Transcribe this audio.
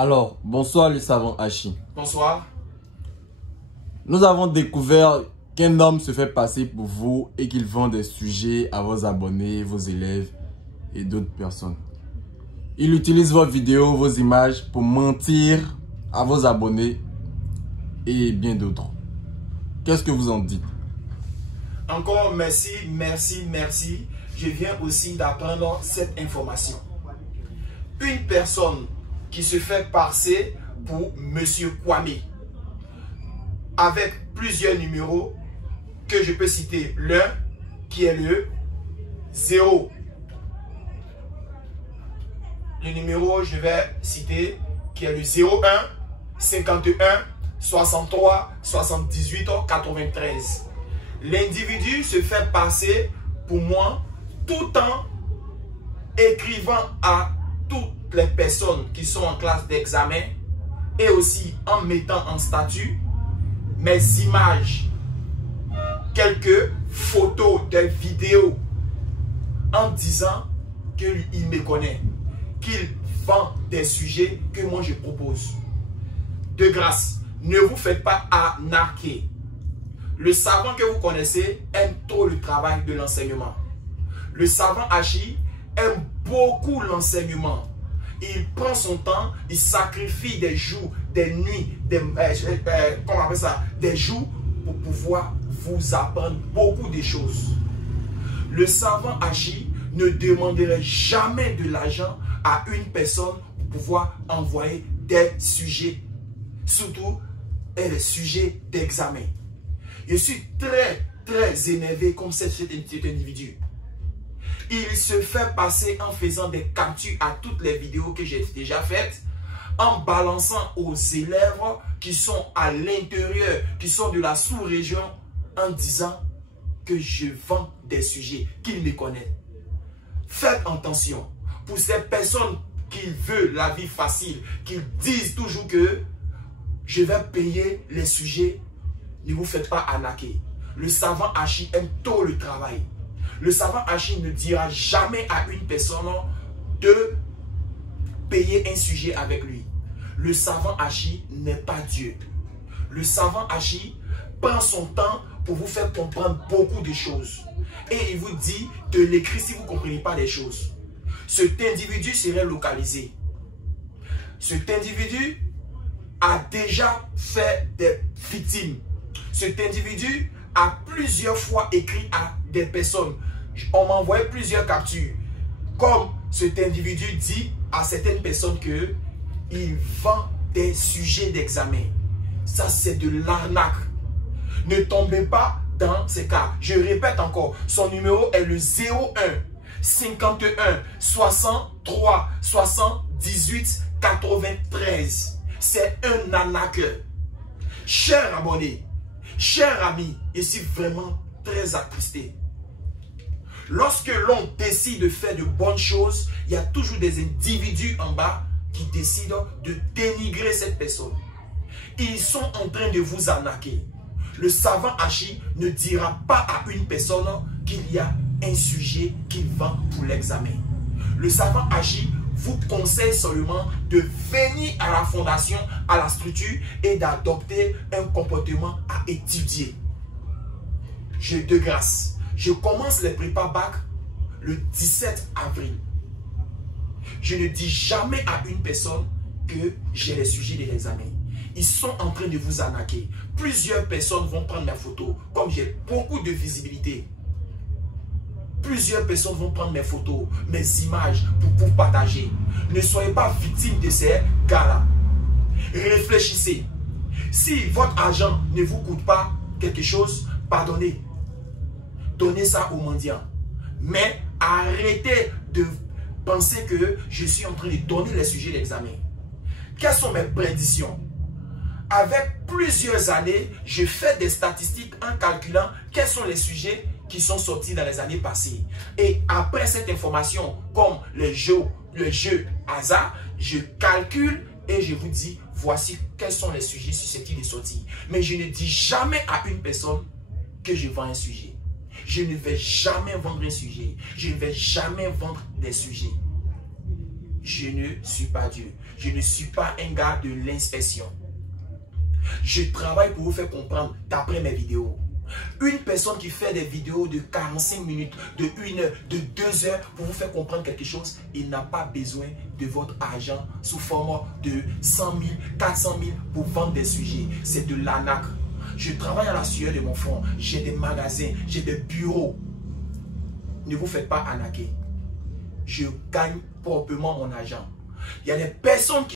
Alors, bonsoir les savants Hachi. Bonsoir. Nous avons découvert qu'un homme se fait passer pour vous et qu'il vend des sujets à vos abonnés, vos élèves et d'autres personnes. Il utilise vos vidéos, vos images pour mentir à vos abonnés et bien d'autres. Qu'est-ce que vous en dites? Encore merci. Je viens aussi d'apprendre cette information. Une personne qui se fait passer pour Monsieur Kwame, avec plusieurs numéros que je peux citer. L'un qui est le 0. Le numéro, je vais citer, qui est le 01 51 63 78 93. L'individu se fait passer pour moi tout en écrivant à toutes les personnes qui sont en classe d'examen et aussi en mettant en statut mes images, quelques photos, des vidéos, en disant qu'il me connaît, qu'il vend des sujets que moi je propose. De grâce, ne vous faites pas arnaquer. Le savant que vous connaissez aime trop le travail de l'enseignement. Le savant Hachi aime beaucoup l'enseignement. Il prend son temps, il sacrifie des jours, des nuits, comment on appelle ça, des jours pour pouvoir vous apprendre beaucoup de choses. Le savant Hachi ne demanderait jamais de l'argent à une personne pour pouvoir envoyer des sujets, surtout les sujets d'examen. Je suis très énervé comme cet individu. Il se fait passer en faisant des captures à toutes les vidéos que j'ai déjà faites, en balançant aux élèves qui sont à l'intérieur, qui sont de la sous-région, en disant que je vends des sujets, qu'ils me connaissent. Faites attention. Pour ces personnes qui veulent la vie facile, qui disent toujours que je vais payer les sujets, ne vous faites pas arnaquer. Le savant Hachi aime trop le travail. Le savant Hachi ne dira jamais à une personne de payer un sujet avec lui. Le savant Hachi n'est pas Dieu. Le savant Hachi prend son temps pour vous faire comprendre beaucoup de choses. Et il vous dit de l'écrire si vous ne comprenez pas les choses. Cet individu serait localisé. Cet individu a déjà fait des victimes. Cet individu a plusieurs fois écrit à des personnes. On m'a envoyé plusieurs captures. Comme cet individu dit à certaines personnes que il vend des sujets d'examen. Ça, c'est de l'arnaque. Ne tombez pas dans ces cas. Je répète encore, son numéro est le 01 51 63 78 93. C'est un arnaqueur. Cher abonné, cher ami, je suis vraiment très attristé. Lorsque l'on décide de faire de bonnes choses, il y a toujours des individus en bas qui décident de dénigrer cette personne. Ils sont en train de vous arnaquer. Le savant Hachi ne dira pas à une personne qu'il y a un sujet qu'il vend pour l'examen. Le savant Hachi vous conseille seulement de venir à la fondation, à la structure et d'adopter un comportement à étudier. De grâce, je commence les prépa bac le 17 avril. Je ne dis jamais à une personne que j'ai les sujets de l'examen. Ils sont en train de vous arnaquer. Plusieurs personnes vont prendre mes photos. Comme j'ai beaucoup de visibilité, plusieurs personnes vont prendre mes photos, mes images pour partager. Ne soyez pas victime de ces gars-là. Réfléchissez. Si votre argent ne vous coûte pas quelque chose, pardonnez. Donnez ça aux mendiants. Mais arrêtez de penser que je suis en train de donner les sujets d'examen. Quelles sont mes prédictions? Avec plusieurs années, je fais des statistiques en calculant quels sont les sujets qui sont sortis dans les années passées. Et après cette information, comme le jeu hasard, je calcule et je vous dis, voici quels sont les sujets susceptibles de sortir. Mais je ne dis jamais à une personne que je vends un sujet. Je ne vais jamais vendre un sujet. Je ne vais jamais vendre des sujets. Je ne suis pas Dieu. Je ne suis pas un gars de l'inspection. Je travaille pour vous faire comprendre d'après mes vidéos. Une personne qui fait des vidéos de 45 minutes, de 1 heure, de 2 heures pour vous faire comprendre quelque chose, il n'a pas besoin de votre argent sous forme de 100 000, 400 000 pour vendre des sujets. C'est de l'arnaque. Je travaille à la sueur de mon front. J'ai des magasins, j'ai des bureaux. Ne vous faites pas arnaquer. Je gagne proprement mon argent. Il y a des personnes qui